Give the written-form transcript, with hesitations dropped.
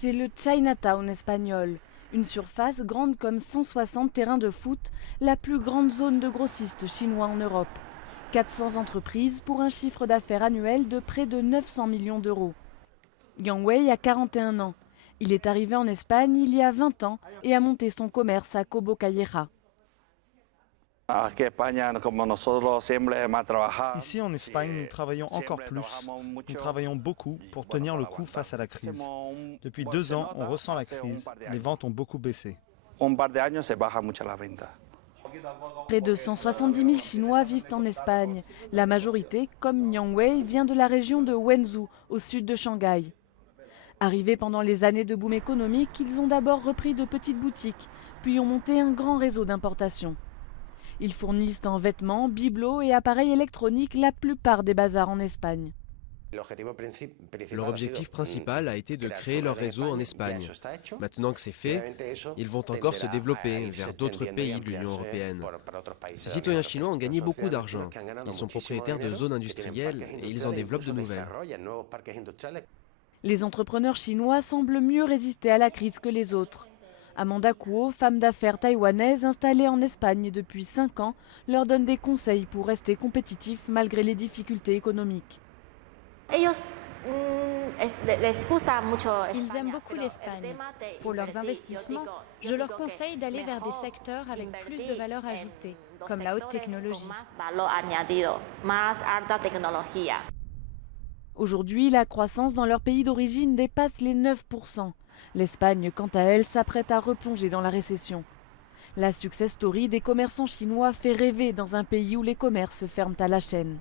C'est le Chinatown espagnol, une surface grande comme 160 terrains de foot, la plus grande zone de grossistes chinois en Europe. 400 entreprises pour un chiffre d'affaires annuel de près de 900 millions d'euros. Yang Wei a 41 ans. Il est arrivé en Espagne il y a 20 ans et a monté son commerce à Cobo Calleja. Ici en Espagne, nous travaillons encore plus. Nous travaillons beaucoup pour tenir le coup face à la crise. Depuis 2 ans, on ressent la crise. Les ventes ont beaucoup baissé. Près de 170 000 Chinois vivent en Espagne. La majorité, comme Yang Wei, vient de la région de Wenzhou, au sud de Shanghai. Arrivés pendant les années de boom économique, ils ont d'abord repris de petites boutiques, puis ont monté un grand réseau d'importation. Ils fournissent en vêtements, bibelots et appareils électroniques la plupart des bazars en Espagne. Leur objectif principal a été de créer leur réseau en Espagne. Maintenant que c'est fait, ils vont encore se développer vers d'autres pays de l'Union européenne. Ces citoyens chinois ont gagné beaucoup d'argent. Ils sont propriétaires de zones industrielles et ils en développent de nouvelles. Les entrepreneurs chinois semblent mieux résister à la crise que les autres. Amanda Kuo, femme d'affaires taïwanaise installée en Espagne depuis 5 ans, leur donne des conseils pour rester compétitifs malgré les difficultés économiques. Ils aiment beaucoup l'Espagne. Pour leurs investissements, je leur conseille d'aller vers des secteurs avec plus de valeur ajoutée, comme la haute technologie. Aujourd'hui, la croissance dans leur pays d'origine dépasse les 9%. L'Espagne, quant à elle, s'apprête à replonger dans la récession. La success story des commerçants chinois fait rêver dans un pays où les commerces ferment à la chaîne.